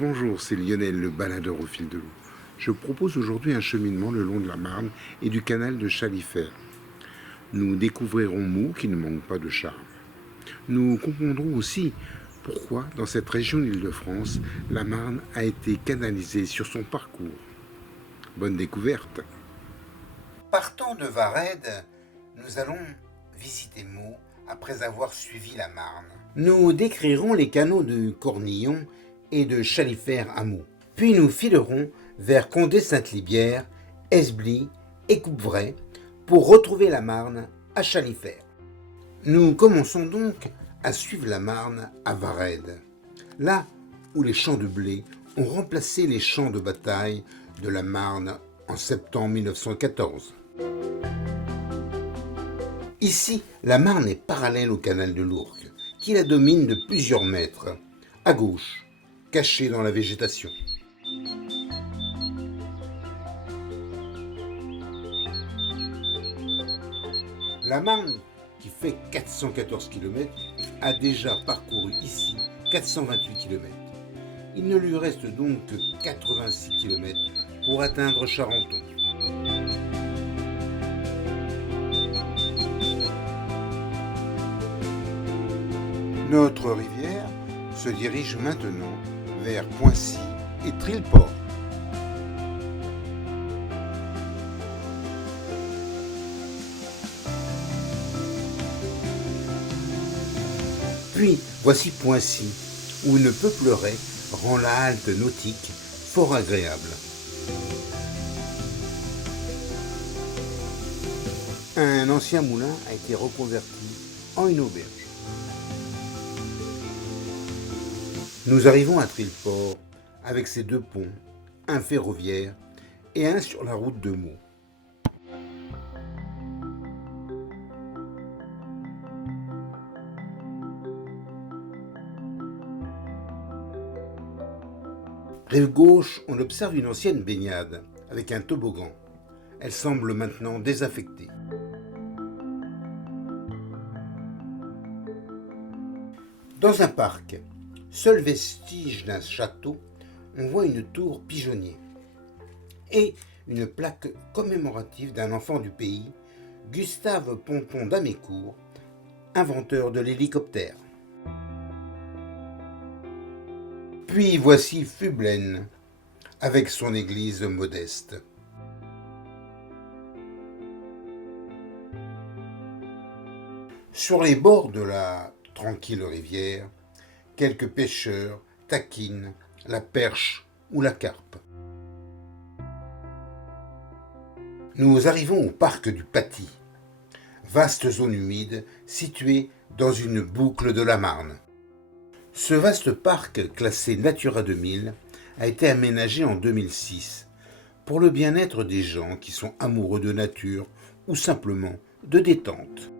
Bonjour, c'est Lionel, le baladeur au fil de l'eau. Je propose aujourd'hui un cheminement le long de la Marne et du canal de Chalifert. Nous découvrirons Meaux qui ne manque pas de charme. Nous comprendrons aussi pourquoi, dans cette région d'Île-de-France, la Marne a été canalisée sur son parcours. Bonne découverte! Partant de Varennes, nous allons visiter Meaux après avoir suivi la Marne. Nous décrirons les canaux de Cornillon et de Chalifert à Meaux. Puis nous filerons vers Condé-Sainte-Libière, Esbly et Coupvray pour retrouver la Marne à Chalifert. Nous commençons donc à suivre la Marne à Varennes, là où les champs de blé ont remplacé les champs de bataille de la Marne en septembre 1914. Ici, la Marne est parallèle au canal de l'Ourcq, qui la domine de plusieurs mètres, à gauche, caché dans la végétation. La Marne, qui fait 414 km, a déjà parcouru ici 428 km. Il ne lui reste donc que 86 km pour atteindre Charenton. Notre rivière se dirige maintenant vers Poincy et Trilleport. Puis voici Poincy, où une peuplerie rend la halte nautique fort agréable. Un ancien moulin a été reconverti en une auberge. Nous arrivons à Trilleport avec ses deux ponts, un ferroviaire et un sur la route de Meaux. Rive gauche, on observe une ancienne baignade avec un toboggan. Elle semble maintenant désaffectée. Dans un parc, seul vestige d'un château, on voit une tour pigeonnier et une plaque commémorative d'un enfant du pays, Gustave Ponton d'Amécourt, inventeur de l'hélicoptère. Puis voici Fublaine, avec son église modeste. Sur les bords de la tranquille rivière, quelques pêcheurs taquinent la perche ou la carpe. Nous arrivons au parc du Paty, vaste zone humide située dans une boucle de la Marne. Ce vaste parc, classé Natura 2000, a été aménagé en 2006 pour le bien-être des gens qui sont amoureux de nature ou simplement de détente.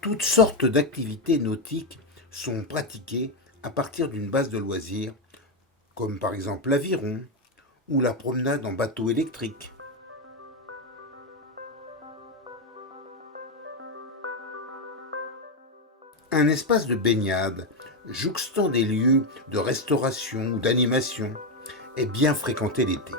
Toutes sortes d'activités nautiques sont pratiquées à partir d'une base de loisirs, comme par exemple l'aviron ou la promenade en bateau électrique. Un espace de baignade, jouxtant des lieux de restauration ou d'animation, est bien fréquenté l'été.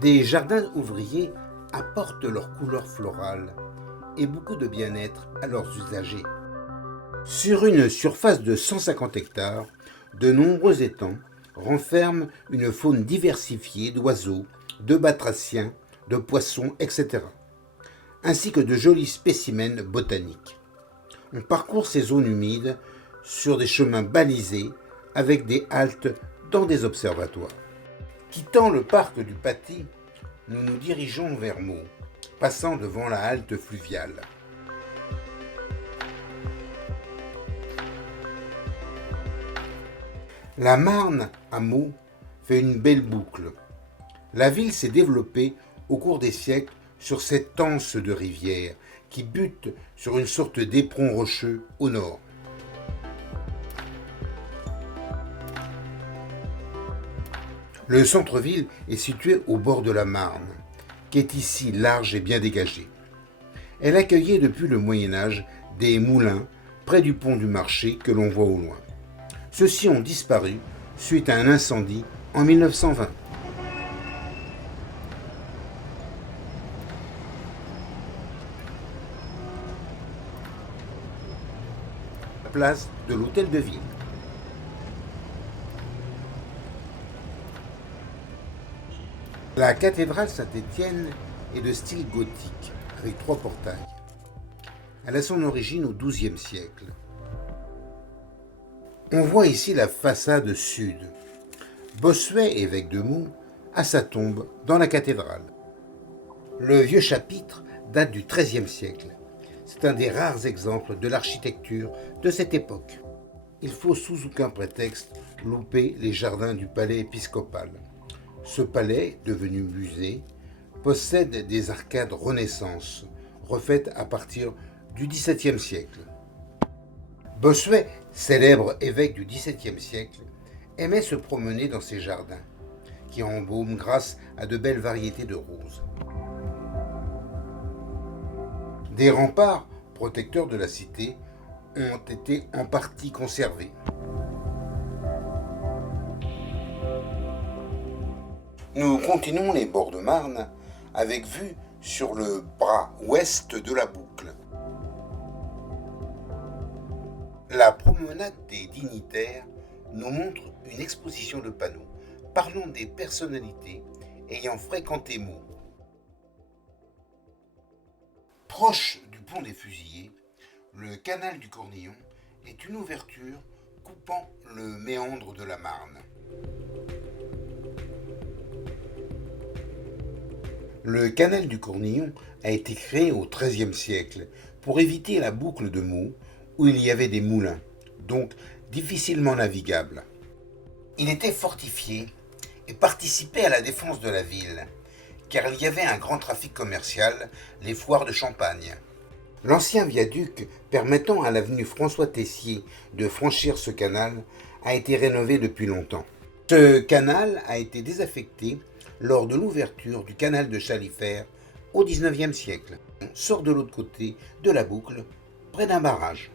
Des jardins ouvriers apportent leur couleur florale et beaucoup de bien-être à leurs usagers. Sur une surface de 150 hectares, de nombreux étangs renferment une faune diversifiée d'oiseaux, de batraciens, de poissons, etc., ainsi que de jolis spécimens botaniques. On parcourt ces zones humides sur des chemins balisés avec des haltes dans des observatoires. Quittant le parc du Paty, nous nous dirigeons vers Meaux, passant devant la halte fluviale. La Marne à Meaux fait une belle boucle. La ville s'est développée au cours des siècles sur cette anse de rivière qui bute sur une sorte d'éperon rocheux au nord. Le centre-ville est situé au bord de la Marne, qui est ici large et bien dégagée. Elle accueillait depuis le Moyen-Âge des moulins près du pont du marché que l'on voit au loin. Ceux-ci ont disparu suite à un incendie en 1920. La place de l'Hôtel de Ville. La cathédrale Saint-Étienne est de style gothique, avec 3 portails. Elle a son origine au XIIe siècle. On voit ici la façade sud. Bossuet, évêque de Meaux, a sa tombe dans la cathédrale. Le vieux chapitre date du XIIIe siècle. C'est un des rares exemples de l'architecture de cette époque. Il faut sous aucun prétexte louper les jardins du palais épiscopal. Ce palais, devenu musée, possède des arcades Renaissance, refaites à partir du XVIIe siècle. Bossuet, célèbre évêque du XVIIe siècle, aimait se promener dans ces jardins, qui embaument grâce à de belles variétés de roses. Des remparts protecteurs de la cité ont été en partie conservés. Nous continuons les bords de Marne avec vue sur le bras ouest de la boucle. La promenade des dignitaires nous montre une exposition de panneaux parlant des personnalités ayant fréquenté Meaux. Proche du pont des Fusillés, le canal du Cornillon est une ouverture coupant le méandre de la Marne. Le canal du Cornillon a été créé au XIIIe siècle pour éviter la boucle de Meaux où il y avait des moulins, donc difficilement navigables. Il était fortifié et participait à la défense de la ville, car il y avait un grand trafic commercial, les foires de Champagne. L'ancien viaduc permettant à l'avenue François Tessier de franchir ce canal a été rénové depuis longtemps. Ce canal a été désaffecté lors de l'ouverture du canal de Chalifert au XIXe siècle. On sort de l'autre côté de la boucle, près d'un barrage.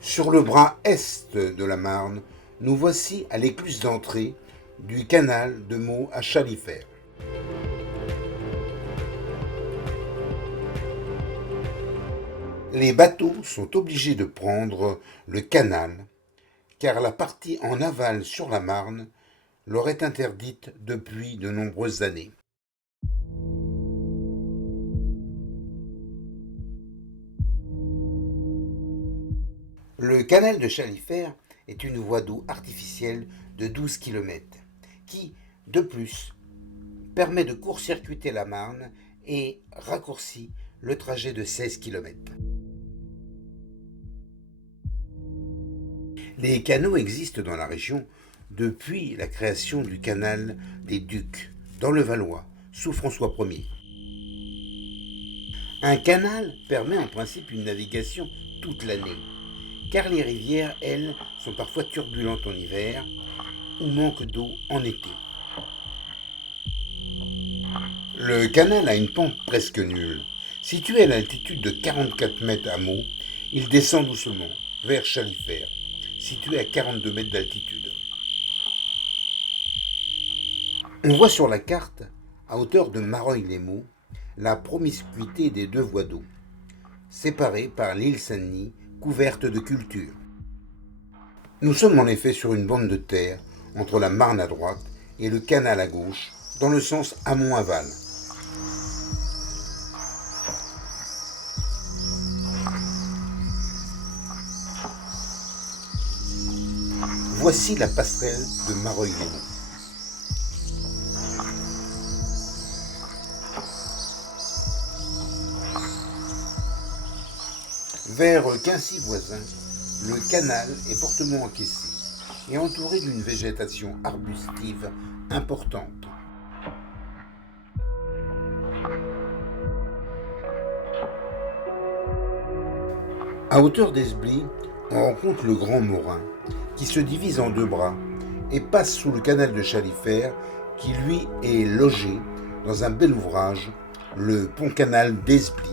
Sur le bras est de la Marne, nous voici à l'écluse d'entrée du canal de Meaux à Chalifert. Les bateaux sont obligés de prendre le canal, car la partie en aval sur la Marne leur est interdite depuis de nombreuses années. Le canal de Chalifert est une voie d'eau artificielle de 12 km qui, de plus, permet de court-circuiter la Marne et raccourcit le trajet de 16 km. Les canaux existent dans la région depuis la création du canal des Ducs, dans le Valois, sous François Ier. Un canal permet en principe une navigation toute l'année, car les rivières, elles, sont parfois turbulentes en hiver ou manquent d'eau en été. Le canal a une pente presque nulle. Situé à l'altitude de 44 mètres à Meaux, il descend doucement vers Chalifert, situé à 42 mètres d'altitude. On voit sur la carte, à hauteur de Mareuil-les-Meaux, la promiscuité des deux voies d'eau, séparées par l'île Saint-Denis, couverte de cultures. Nous sommes en effet sur une bande de terre, entre la Marne à droite et le canal à gauche, dans le sens amont-aval. Voici la passerelle de Mareuil-les-Meaux. Vers Quincy-Voisin, le canal est fortement encaissé et entouré d'une végétation arbustive importante. À hauteur d'Esbly, on rencontre le Grand Morin, qui se divise en deux bras et passe sous le canal de Chalifert, qui lui est logé dans un bel ouvrage, le pont-canal d'Esbly.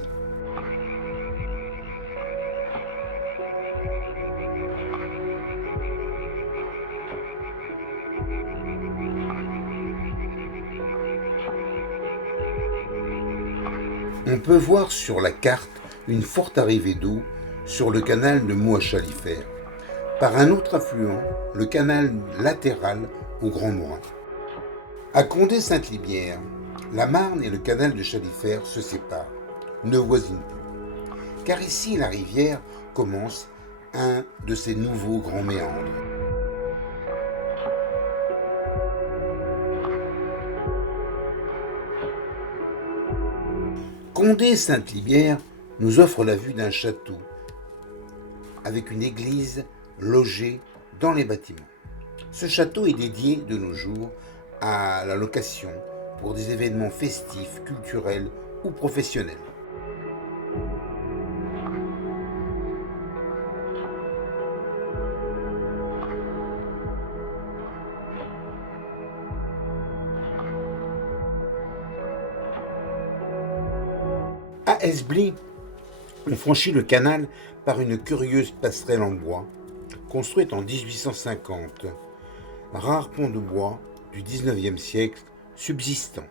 On peut voir sur la carte une forte arrivée d'eau sur le canal de Meaux à Chalifert, par un autre affluent, le canal latéral au Grand Morin. À Condé-Sainte-Libière, la Marne et le canal de Chalifert se séparent, ne voisinent plus, car ici la rivière commence un de ses nouveaux grands méandres. Condé-Sainte-Libière nous offre la vue d'un château avec une église logée dans les bâtiments. Ce château est dédié de nos jours à la location pour des événements festifs, culturels ou professionnels. À Esbly, on franchit le canal par une curieuse passerelle en bois, construite en 1850, rare pont de bois du XIXe siècle subsistant.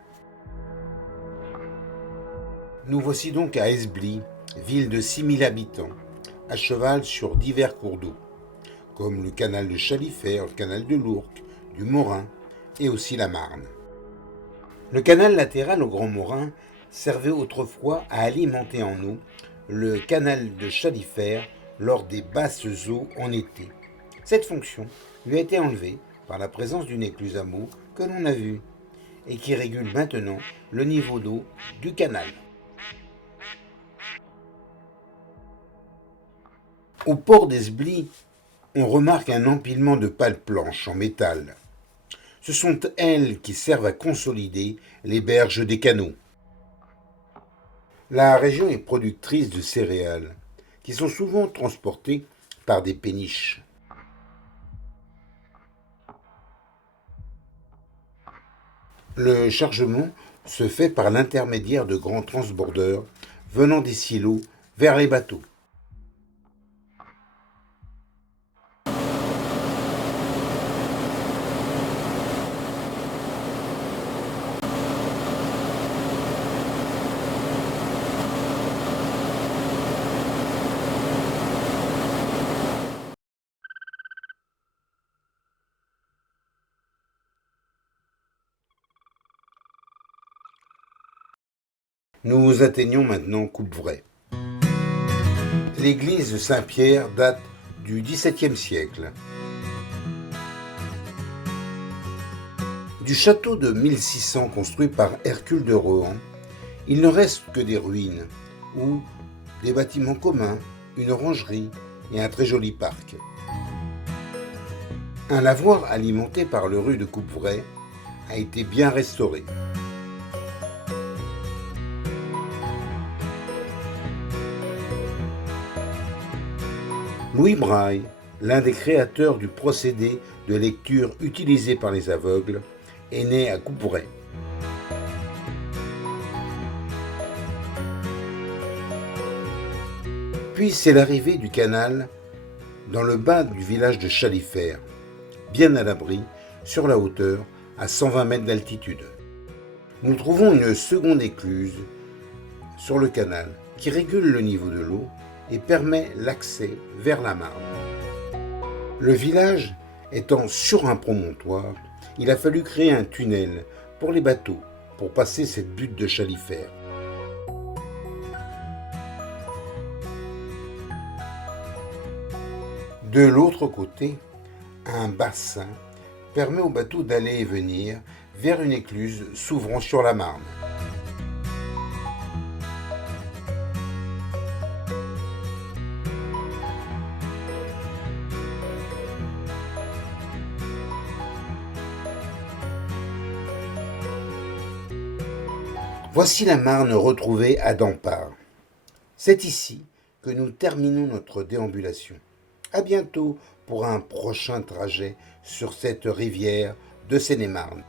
Nous voici donc à Esbly, ville de 6000 habitants, à cheval sur divers cours d'eau, comme le canal de Chalifert, le canal de l'Ourcq, du Morin et aussi la Marne. Le canal latéral au Grand Morin servait autrefois à alimenter en eau le canal de Chalifert lors des basses eaux en été. Cette fonction lui a été enlevée par la présence d'une écluse à Meaux que l'on a vue et qui régule maintenant le niveau d'eau du canal. Au port d'Esbly, on remarque un empilement de pales planches en métal. Ce sont elles qui servent à consolider les berges des canaux. La région est productrice de céréales, qui sont souvent transportées par des péniches. Le chargement se fait par l'intermédiaire de grands transbordeurs venant des silos vers les bateaux. Nous atteignons maintenant Coupvray. L'église de Saint-Pierre date du XVIIe siècle. Du château de 1600 construit par Hercule de Rohan, il ne reste que des ruines, ou des bâtiments communs, une orangerie et un très joli parc. Un lavoir alimenté par le rue de Coupvray a été bien restauré. Louis Braille, l'un des créateurs du procédé de lecture utilisé par les aveugles, est né à Coupvray. Puis c'est l'arrivée du canal dans le bas du village de Chalifert, bien à l'abri, sur la hauteur, à 120 mètres d'altitude. Nous trouvons une seconde écluse sur le canal qui régule le niveau de l'eau et permet l'accès vers la Marne. Le village étant sur un promontoire, il a fallu créer un tunnel pour les bateaux pour passer cette butte de Chalifert. De l'autre côté, un bassin permet aux bateaux d'aller et venir vers une écluse s'ouvrant sur la Marne. Voici la Marne retrouvée à Dampart. C'est ici que nous terminons notre déambulation. À bientôt pour un prochain trajet sur cette rivière de Seine-et-Marne.